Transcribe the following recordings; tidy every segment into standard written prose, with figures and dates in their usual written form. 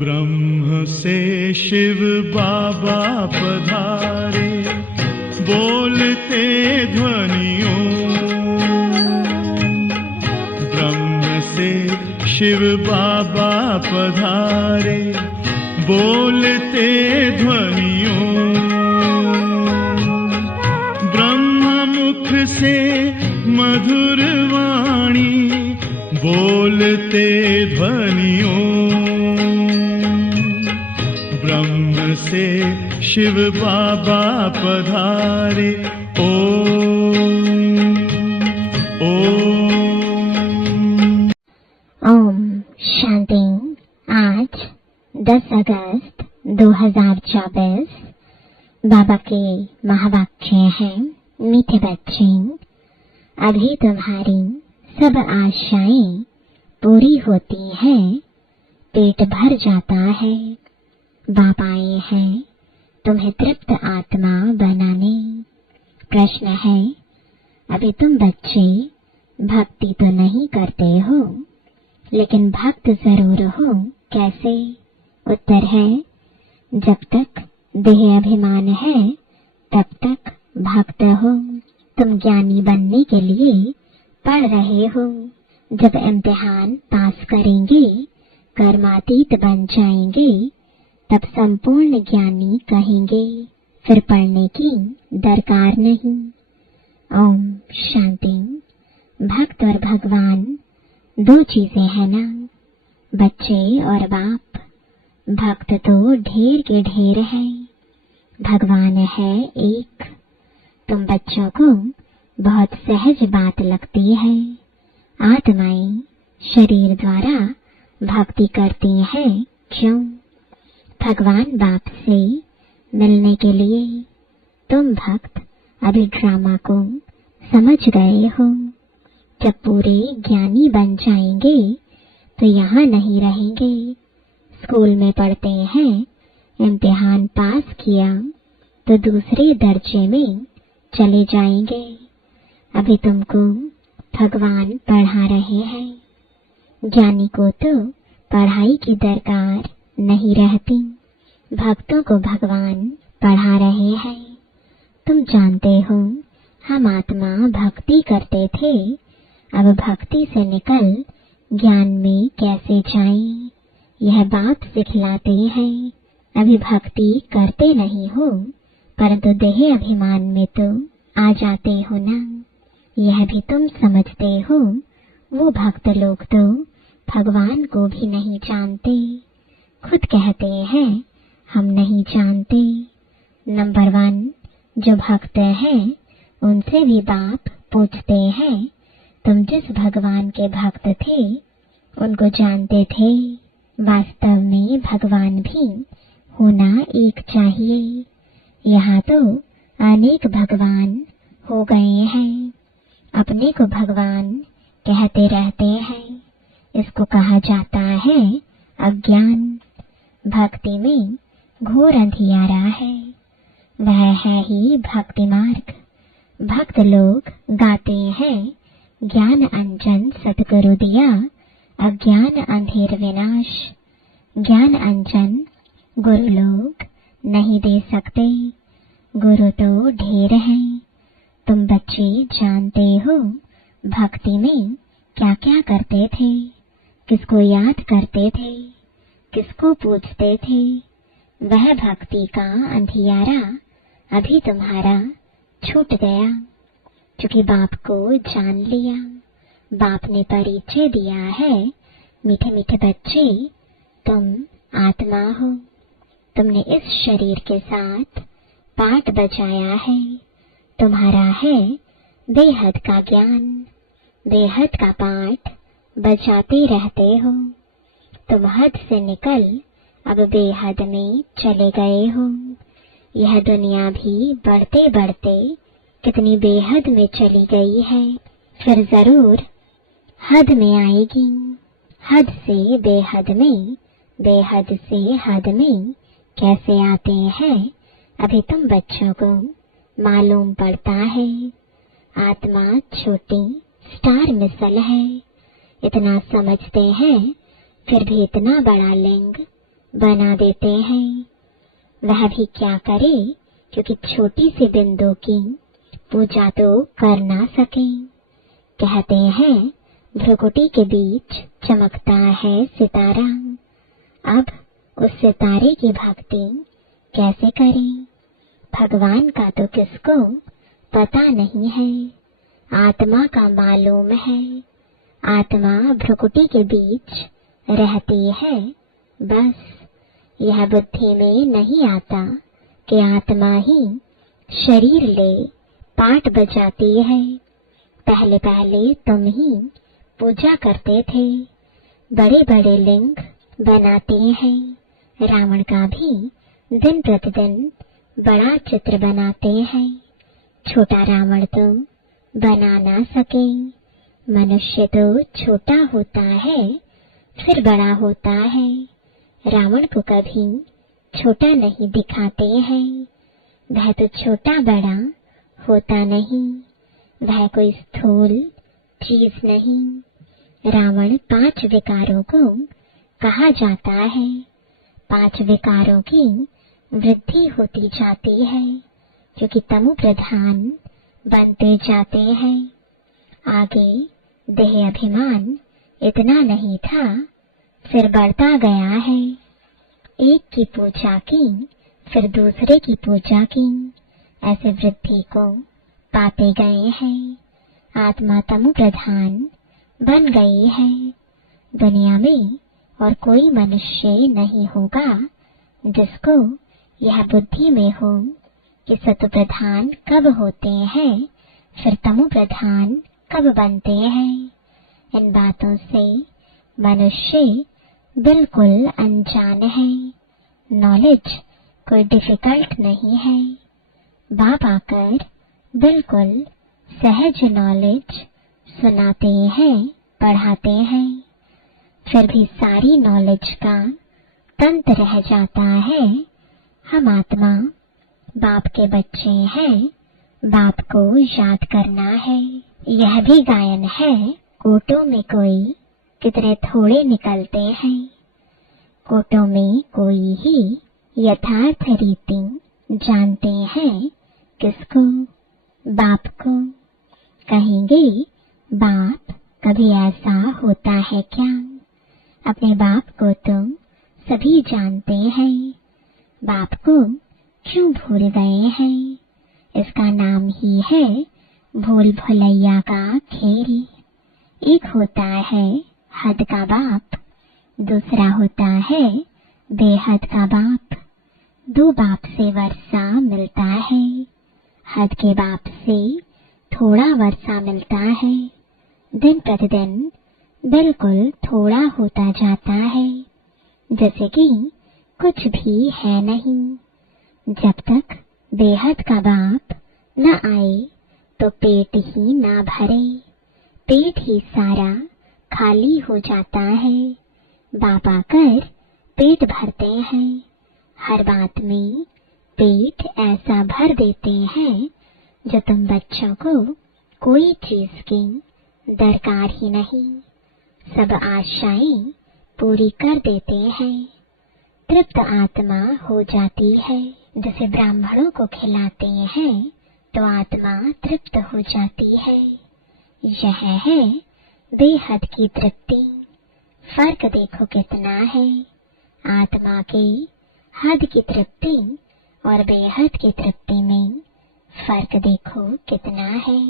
ब्रह्म से शिव बाबा पधारे, बोलते ध्वनियों। ब्रह्म से शिव बाबा पधारे, बोलते ध्वनियों। ब्रह्म मुख से मधुर वाणी, बोलते ध्वनियों। ब्रह्म से शिव बाबा पधारे, ओम शांति। आज 10 अगस्त 2024 बाबा के महावाक्य हैं, मीठे बच्चे, अभी तुम्हारी सब आशाएं पूरी होती हैं, पेट भर जाता है। बाप आए हैं तुम्हें तृप्त आत्मा बनाने। प्रश्न है, अभी तुम बच्चे भक्ति तो नहीं करते हो, लेकिन भक्त जरूर हो। कैसे? उत्तर है, जब तक देह अभिमान है तब तक भक्त हो। तुम ज्ञानी बनने के लिए पढ़ रहे हो। जब इम्तिहान पास करेंगे, कर्मातीत बन जाएंगे, तब संपूर्ण ज्ञानी कहेंगे। फिर पढ़ने की दरकार नहीं। ओम शांति। भक्त और भगवान दो चीजें हैं ना, बच्चे और बाप। भक्त तो ढेर के ढेर है, भगवान है एक। तुम बच्चों को बहुत सहज बात लगती है। आत्माएं शरीर द्वारा भक्ति करती हैं। क्यों? भगवान बाप से मिलने के लिए। तुम भक्त अभी ड्रामा को समझ गए हो। जब पूरे ज्ञानी बन जाएंगे तो यहाँ नहीं रहेंगे। स्कूल में पढ़ते हैं, इम्तिहान पास किया तो दूसरे दर्जे में चले जाएंगे। अभी तुमको भगवान पढ़ा रहे हैं। ज्ञानी को तो पढ़ाई की दरकार नहीं रहती, भक्तों को भगवान पढ़ा रहे हैं। तुम जानते हो, हम आत्मा भक्ति करते थे, अब भक्ति से निकल ज्ञान में कैसे जाएं, यह बाप सिखलाते हैं। अभी भक्ति करते नहीं हो, परंतु देह अभिमान में तो आ जाते हो ना, यह भी तुम समझते हो। वो भक्त लोग तो भगवान को भी नहीं जानते, खुद कहते हैं हम नहीं जानते। नंबर 1 जो भक्त हैं उनसे भी बाप पूछते हैं, तुम जिस भगवान के भक्त थे उनको जानते थे? वास्तव में भगवान भी होना एक चाहिए। यहाँ तो अनेक भगवान हो गए हैं, अपने को भगवान कहते रहते हैं। इसको कहा जाता है अज्ञान। भक्ति में घोर अंधियारा है, वह है ही भक्ति मार्ग। भक्त लोग गाते हैं, ज्ञान अंजन सतगुरु दिया, अज्ञान अंधेर विनाश। ज्ञान अंजन गुरु लोग नहीं दे सकते, गुरु तो ढेर हैं। तुम बच्चे जानते हो भक्ति में क्या क्या करते थे, किसको याद करते थे, किसको पूछते थे। वह भक्ति का अंधियारा अभी तुम्हारा छूट गया, क्योंकि बाप को जान लिया। बाप ने परिचय दिया है, मीठे मीठे बच्चे तुम आत्मा हो। तुमने इस शरीर के साथ पाठ बजाया है, तुम्हारा है बेहद का ज्ञान। बेहद का पाठ बजाते रहते हो। तुम हद से निकल अब बेहद में चले गए हो। यह दुनिया भी बढ़ते बढ़ते कितनी बेहद में चली गई है, फिर जरूर हद में आएगी। हद से बेहद में, बेहद से हद में कैसे आते हैं अभी तुम बच्चों को मालूम पड़ता है। आत्मा छोटी स्टार मिसल है, इतना समझते हैं फिर भी इतना बड़ा लिंग बना देते हैं। वह भी क्या करे, क्योंकि छोटी सी बिंदु की पूजा तो कर ना सके। कहते हैं भ्रुकुटी के बीच चमकता है सितारा। अब उस सितारे की भक्ति कैसे करें? भगवान का तो किसको पता नहीं है, आत्मा का मालूम है। आत्मा भ्रुकुटी के बीच रहती है। बस यह बुद्धि में नहीं आता कि आत्मा ही शरीर ले पाठ बजाती है। पहले पहले तुम ही पूजा करते थे, बड़े बड़े लिंग बनाते हैं। रावण का भी दिन प्रतिदिन बड़ा चित्र बनाते हैं। छोटा रावण तो बना ना सके। मनुष्य तो छोटा होता है फिर बड़ा होता है। रावण को कभी छोटा नहीं दिखाते हैं। वह तो छोटा बड़ा होता नहीं, वह कोई स्थूल चीज नहीं। रावण 5 विकारों को कहा जाता है। 5 विकारों की वृद्धि होती जाती है, क्योंकि तमो प्रधान बनते जाते हैं। आगे देह अभिमान इतना नहीं था, फिर बढ़ता गया है। एक की पूजा की फिर दूसरे की पूजा की, ऐसे वृद्धि को पाते गए हैं। आत्मा तमो प्रधान बन गई है। दुनिया में और कोई मनुष्य नहीं होगा जिसको यह बुद्धि में हो कि सत्व प्रधान कब होते हैं फिर तमो प्रधान कब बनते हैं। इन बातों से मनुष्य बिल्कुल अनजान है। नॉलेज कोई डिफिकल्ट नहीं है। बाप आकर बिल्कुल सहज नॉलेज सुनाते हैं, पढ़ाते हैं। फिर भी सारी नॉलेज का तंत्र रह जाता है। हम आत्मा बाप के बच्चे हैं, बाप को याद करना है। यह भी गायन है, कोटों में कोई कितने थोड़े निकलते हैं। कोटों में कोई ही यथार्थ रीति जानते हैं। किसको? बाप को। कहेंगे बाप कभी ऐसा होता है क्या? अपने बाप को तो सभी जानते हैं, बाप को क्यों भूल गए हैं? इसका नाम ही है भूल भुलैया का खेल। एक होता है हद का बाप, दूसरा होता है बेहद का बाप। 2 बाप से वर्षा मिलता है। हद के बाप से थोड़ा वर्षा मिलता है। दिन प्रतिदिन बिल्कुल थोड़ा होता जाता है, जैसे कि कुछ भी है नहीं। जब तक बेहद का बाप न आए तो पेट ही ना भरे, पेट ही सारा खाली हो जाता है। बाप आकर पेट भरते हैं। हर बात में पेट ऐसा भर देते हैं जो तुम बच्चों को कोई चीज की दरकार ही नहीं। सब आशाएं पूरी कर देते हैं। तृप्त आत्मा हो जाती है। जैसे ब्राह्मणों को खिलाते हैं तो आत्मा तृप्त हो जाती है। यह है बेहद की तृप्ति। फर्क देखो कितना है। आत्मा के हद की तृप्ति और बेहद की तृप्ति में फर्क देखो कितना है।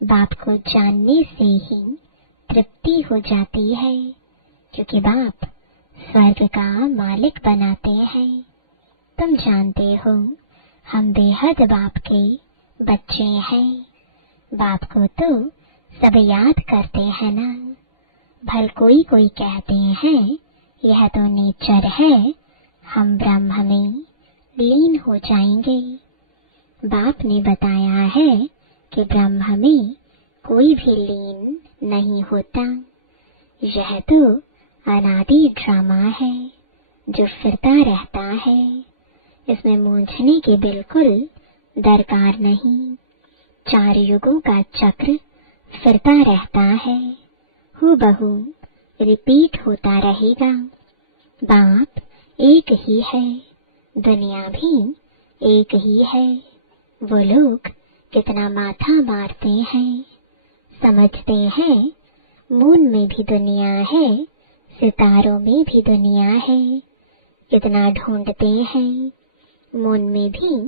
बाप को जानने से ही तृप्ति हो जाती है, क्योंकि बाप स्वर्ग का मालिक बनाते हैं। तुम जानते हो हम बेहद बाप के बच्चे हैं। बाप को तो सब याद करते हैं ना। भल कोई कोई कहते हैं यह तो नेचर है, हम ब्रह्म में लीन हो जाएंगे। बाप ने बताया है कि ब्रह्म में कोई भी लीन नहीं होता। यह तो अनादि ड्रामा है जो फिरता रहता है। इसमें मूंझने की बिल्कुल दरकार नहीं। 4 युगों का चक्र फिरता रहता है, हूबहू रिपीट होता रहेगा। बाप एक ही है, दुनिया भी एक ही है। वो लोग कितना माथा मारते हैं, समझते हैं मून में भी दुनिया है, सितारों में भी दुनिया है। कितना ढूंढते हैं, मून में भी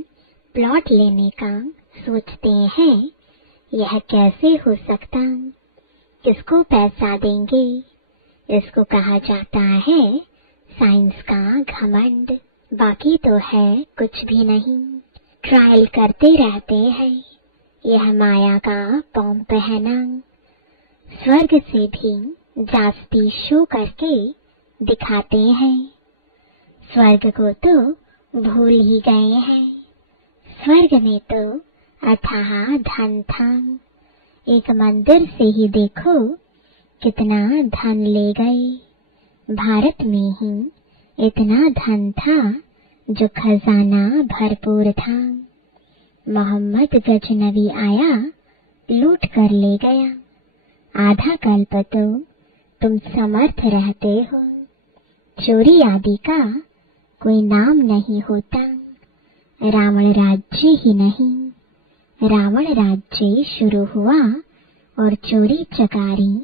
प्लॉट लेने का सोचते हैं। यह कैसे हो सकता, किसको पैसा देंगे? इसको कहा जाता है साइंस का घमंड। बाकी तो है कुछ भी नहीं। ट्रायल करते रहते हैं, यह माया का पॉम्प है ना। स्वर्ग से भी जास्ती शो करके दिखाते हैं। स्वर्ग को तो भूल ही गए हैं। स्वर्ग में तो अथाह धन था। एक मंदिर से ही देखो कितना धन ले गए। भारत में ही इतना धन था जो खजाना भरपूर था। मोहम्मद गजनवी आया, लूट कर ले गया। आधा कल्प तो तुम समर्थ रहते हो। चोरी आदि का कोई नाम नहीं होता। रावण राज्य ही नहीं, रावण राज्य शुरू हुआ और चोरी चकारी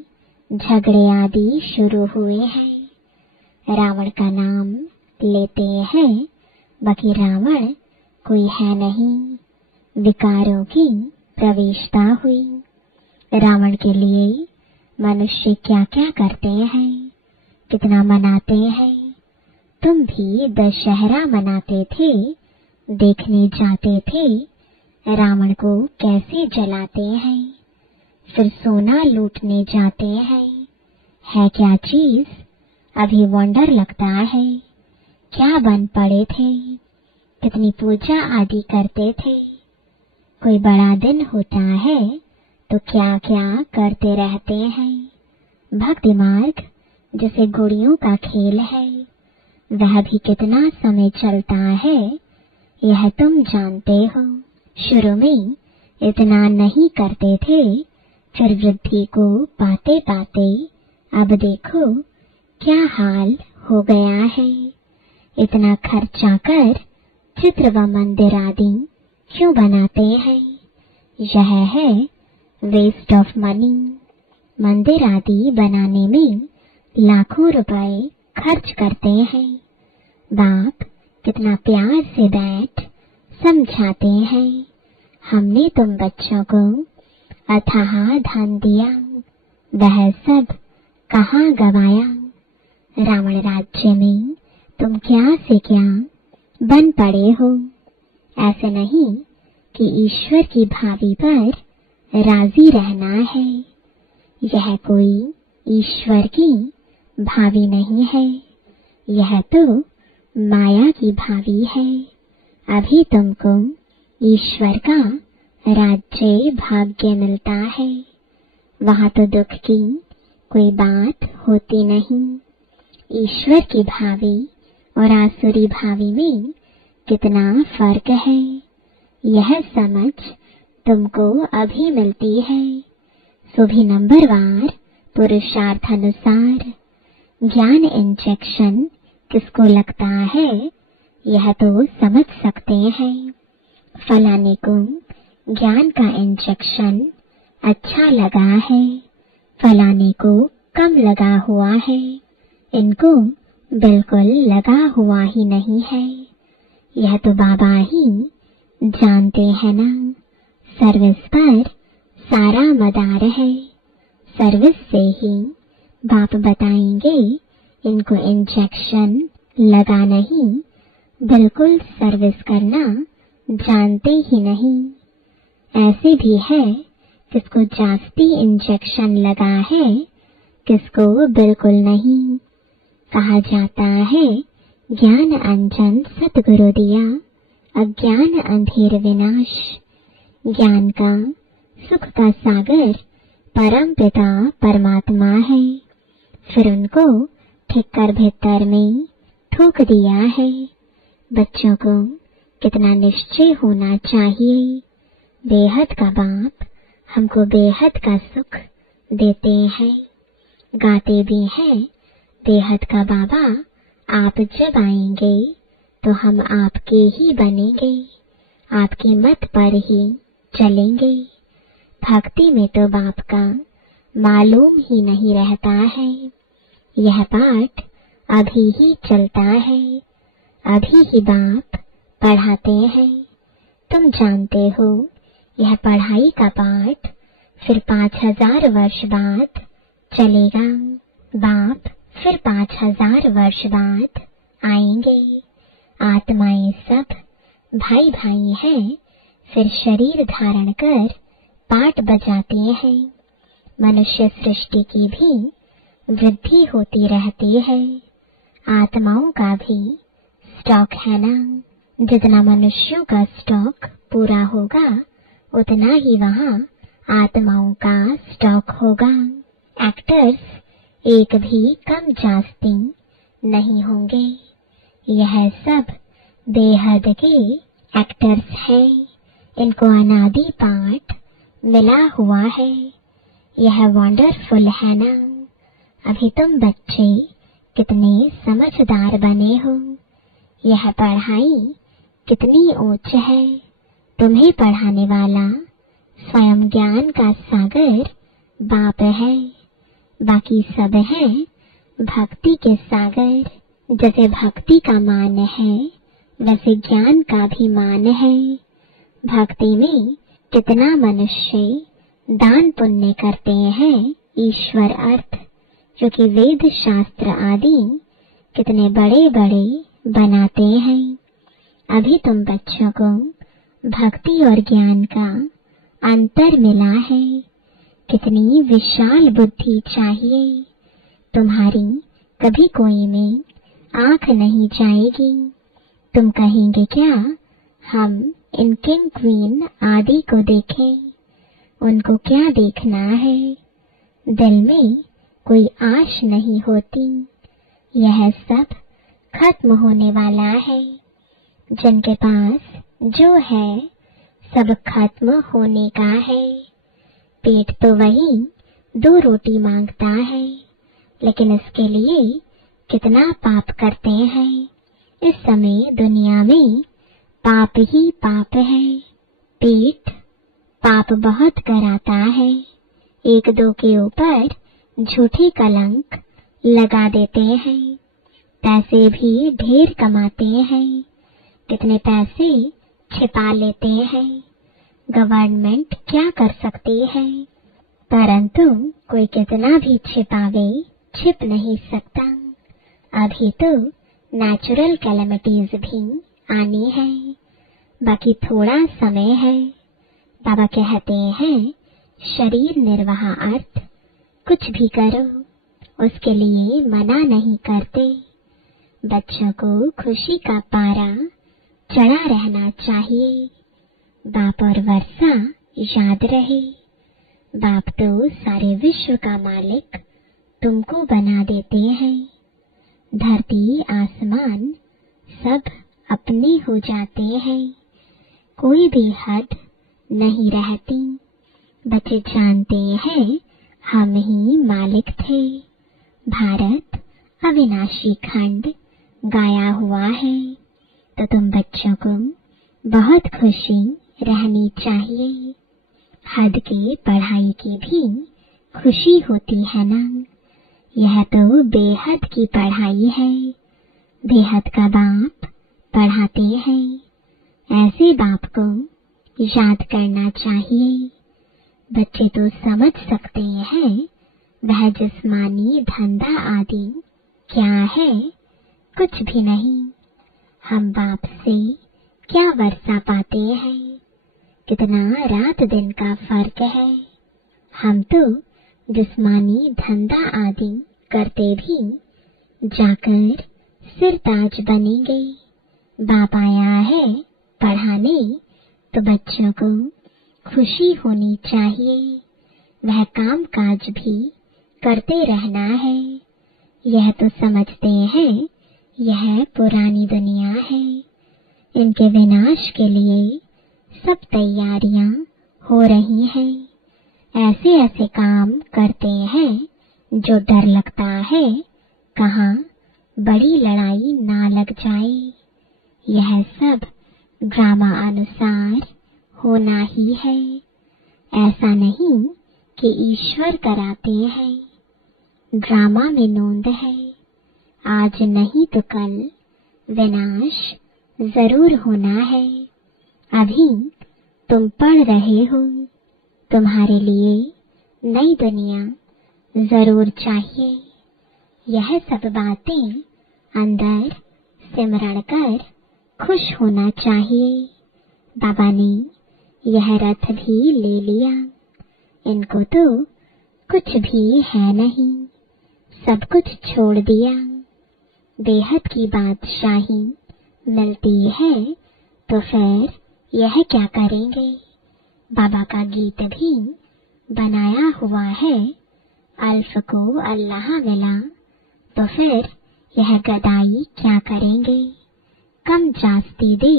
झगड़े आदि शुरू हुए हैं। रावण का नाम लेते हैं, बाकी रावण कोई है नहीं। विकारों की प्रवेशता हुई। रावण के लिए मनुष्य क्या क्या करते हैं, कितना मनाते हैं। तुम भी दशहरा मनाते थे, देखने जाते थे रावण को कैसे जलाते हैं, फिर सोना लूटने जाते हैं। है क्या चीज, अभी वंडर लगता है। क्या बन पड़े थे, कितनी पूजा आदि करते थे। कोई बड़ा दिन होता है तो क्या क्या करते रहते हैं। भक्ति मार्ग जैसे गुड़ियों का खेल है, वह भी कितना समय चलता है यह तुम जानते हो। शुरू में इतना नहीं करते थे, फिर वृद्धि को पाते पाते अब देखो क्या हाल हो गया है। इतना खर्चा कर चित्र व मंदिर आदि क्यों बनाते हैं? यह है वेस्ट ऑफ मनी। मंदिर आदि बनाने में लाखों रुपए खर्च करते हैं। बाप कितना प्यार से बैठ समझाते हैं। हमने तुम बच्चों को अथाह धन दिया, वह सब कहाँ गवाया। रावण राज्य में तुम क्या से क्या बन पड़े हो। ऐसे नहीं कि ईश्वर की भावी पर राजी रहना है। यह कोई ईश्वर की भावी नहीं है, यह तो माया की भावी है। अभी तुमको ईश्वर का राज्य भाग्य मिलता है, वहां तो दुख की कोई बात होती नहीं। ईश्वर की भावी और आसुरी भावी में कितना फर्क है, यह समझ तुमको अभी मिलती है। सो भी नंबरवार पुरुषार्थानुसार ज्ञान इंजेक्शन किसको लगता है यह तो समझ सकते हैं। फलाने को ज्ञान का इंजेक्शन अच्छा लगा है, फलाने को कम लगा हुआ है, इनको बिल्कुल लगा हुआ ही नहीं है। यह तो बाबा ही जानते हैं ना। सर्विस पर सारा मदार है। सर्विस से ही बाप बताएंगे इनको इंजेक्शन लगा नहीं, बिल्कुल सर्विस करना जानते ही नहीं। ऐसे भी है किसको जास्ती इंजेक्शन लगा है, किसको बिल्कुल नहीं। कहा जाता है ज्ञान अंजन सतगुरु दिया, अज्ञान अंधेर विनाश। ज्ञान का सुख का सागर परम पिता परमात्मा है। फिर उनको ठिक्कर भीतर में ठोक दिया है। बच्चों को कितना निश्चय होना चाहिए। बेहद का बाप हमको बेहद का सुख देते हैं। गाते भी हैं, बेहद का बाबा आप जब आएंगे तो हम आपके ही बनेंगे, आपके मत पर ही चलेंगे। भक्ति में तो बाप का मालूम ही नहीं रहता है। यह पाठ अभी ही चलता है, अभी ही बाप पढ़ाते हैं। तुम जानते हो यह पढ़ाई का पाठ फिर 5000 वर्ष बाद चलेगा। बाप फिर 5000 वर्ष बाद आएंगे। आत्माएं सब भाई भाई हैं, फिर शरीर धारण कर पाठ बजाते हैं। मनुष्य सृष्टि की भी वृद्धि होती रहती है। आत्माओं का भी स्टॉक है ना। जितना मनुष्यों का स्टॉक पूरा होगा उतना ही वहाँ आत्माओं का स्टॉक होगा। एक्टर्स एक भी कम जास्ती नहीं होंगे। यह सब बेहद के एक्टर्स हैं। इनको अनादि पाठ मिला हुआ है। यह वंडरफुल है ना। अभी तुम बच्चे कितने समझदार बने हो। यह पढ़ाई कितनी ऊंच है। तुम्हें पढ़ाने वाला स्वयं ज्ञान का सागर बाप है। बाकी सब है भक्ति के सागर। जैसे भक्ति का मान है वैसे ज्ञान का भी मान है। भक्ति में कितना मनुष्य दान पुण्य करते हैं ईश्वर अर्थ, जो कि वेद शास्त्र आदि कितने बड़े बड़े बनाते हैं। अभी तुम बच्चों को भक्ति और ज्ञान का अंतर मिला है। कितनी विशाल बुद्धि चाहिए। तुम्हारी कभी कोई में आंख नहीं जाएगी। तुम कहेंगे क्या हम इन किंग क्वीन आदि को देखें। उनको क्या देखना है। दिल में कोई आश नहीं होती। यह सब खत्म होने वाला है। जिनके पास जो है सब खत्म होने का है। पेट तो वही 2 रोटी मांगता है, लेकिन इसके लिए कितना पाप करते हैं। इस समय दुनिया में पाप ही पाप है। पेट पाप बहुत कराता है। 1-2 के ऊपर झूठी कलंक लगा देते हैं। पैसे भी ढेर कमाते हैं। कितने पैसे छिपा लेते हैं। गवर्नमेंट क्या कर सकती है, परंतु कोई कितना भी छिपावे छिप नहीं सकता। अभी तो नेचुरल कैलेमिटीज भी आनी है। बाकी थोड़ा समय है। बाबा कहते हैं शरीर निर्वाह अर्थ कुछ भी करो, उसके लिए मना नहीं करते। बच्चों को खुशी का पारा चढ़ा रहना चाहिए। बाप और वर्षा याद रहे। बाप तो सारे विश्व का मालिक तुमको बना देते हैं। धरती आसमान सब अपने हो जाते हैं। कोई भी हद नहीं रहती। बच्चे जानते हैं हम ही मालिक थे। भारत अविनाशी खंड गाया हुआ है। तो तुम बच्चों को बहुत खुशी रहनी चाहिए। हद के पढ़ाई की भी खुशी होती है ना। यह तो बेहद की पढ़ाई है। बेहद का बाप पढ़ाते हैं। ऐसे बाप को याद करना चाहिए। बच्चे तो समझ सकते हैं वह जिस्मानी धंधा आदि क्या है, कुछ भी नहीं। हम बाप से क्या वर्षा पाते हैं। कितना रात दिन का फर्क है। हम तो जिस्मानी धंधा आदि करते भी जाकर सिरताज बनेंगे। बाप आया है पढ़ाने तो बच्चों को खुशी होनी चाहिए, वह काम काज भी करते रहना है। यह तो समझते हैं यह पुरानी दुनिया है, इनके विनाश के लिए सब तैयारियां हो रही हैं। ऐसे ऐसे काम करते हैं जो डर लगता है कहाँ बड़ी लड़ाई ना लग जाए। यह सब ड्रामा अनुसार होना ही है, ऐसा नहीं कि ईश्वर कराते हैं। ड्रामा में नोंद है, आज नहीं तो कल विनाश जरूर होना है। अभी तुम पढ़ रहे हो, तुम्हारे लिए नई दुनिया जरूर चाहिए। यह सब बातें अंदर सिमरण कर खुश होना चाहिए। बाबा ने यह रथ भी ले लिया, इनको तो कुछ भी है नहीं, सब कुछ छोड़ दिया। बेहद की बादशाही मिलती है तो फिर यह क्या करेंगे। बाबा का गीत भी बनाया हुआ है, अल्फ को अल्लाह मिला तो फिर यह गदाई क्या करेंगे। कम जास्ती दे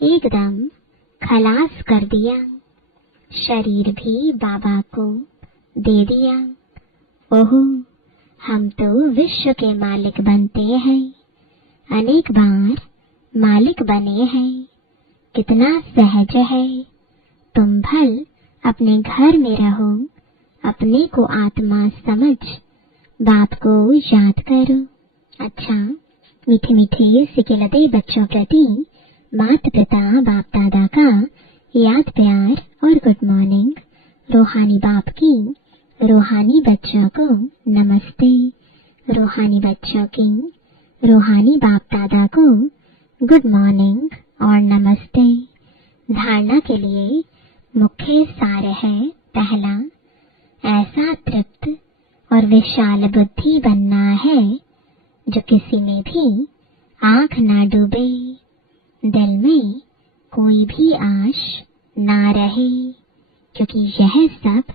एकदम खलास कर दिया, शरीर भी बाबा को दे दिया। ओहो, हम तो विश्व के मालिक बनते हैं, अनेक बार मालिक बने हैं। कितना सहज है, तुम भल अपने घर में रहो, अपने को आत्मा समझ बाप को याद करो। अच्छा, मीठे मीठे सिकिलते बच्चों प्रति माता पिता बाप दादा का याद प्यार और गुड मॉर्निंग। रूहानी बाप की रूहानी बच्चों को नमस्ते, रूहानी बच्चों की रूहानी बाप दादा को गुड मॉर्निंग और नमस्ते। धारणा के लिए मुख्य सार है, पहला, ऐसा तृप्त और विशाल बुद्धि बनना है जो किसी में भी आंख ना डूबे, दिल में कोई भी आश ना रहे, क्योंकि यह सब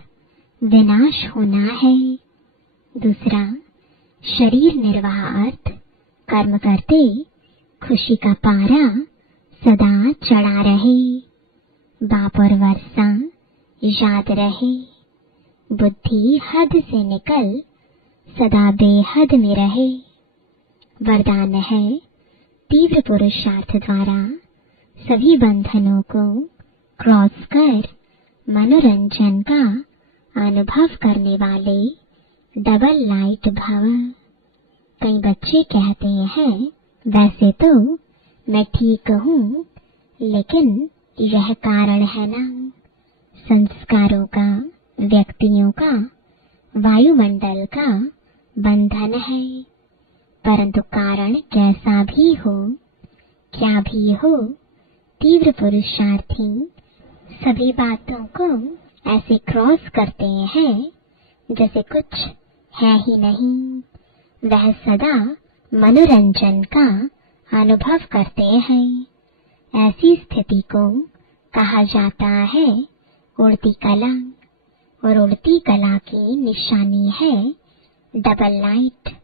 विनाश होना है। दूसरा, शरीर निर्वाह कर्म करते खुशी का पारा सदा चढ़ा रहे, बाप और वर्षा याद रहे, बुद्धि हद से निकल सदा बेहद में रहे। वरदान है, तीव्र पुरुषार्थ द्वारा सभी बंधनों को क्रॉस कर मनोरंजन का अनुभव करने वाले डबल लाइट भव। कई बच्चे कहते हैं, वैसे तो मैं ठीक हूँ, लेकिन यह कारण है ना, संस्कारों का, व्यक्तियों का, वायुमंडल का बंधन है। परंतु कारण कैसा भी हो, क्या भी हो, तीव्र पुरुषार्थी सभी बातों को ऐसे क्रॉस करते हैं जैसे कुछ है ही नहीं। वह सदा मनोरंजन का अनुभव करते हैं। ऐसी स्थिति को कहा जाता है उड़ती कला, और उड़ती कला की निशानी है डबल लाइट।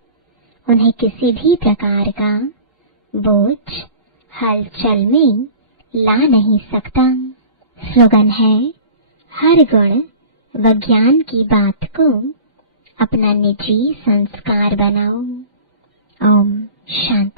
उन्हें किसी भी प्रकार का बोझ हलचल में ला नहीं सकता। स्लोगन है, हर गुण व ज्ञान की बात को अपना निजी संस्कार बनाओ। ओम शांति।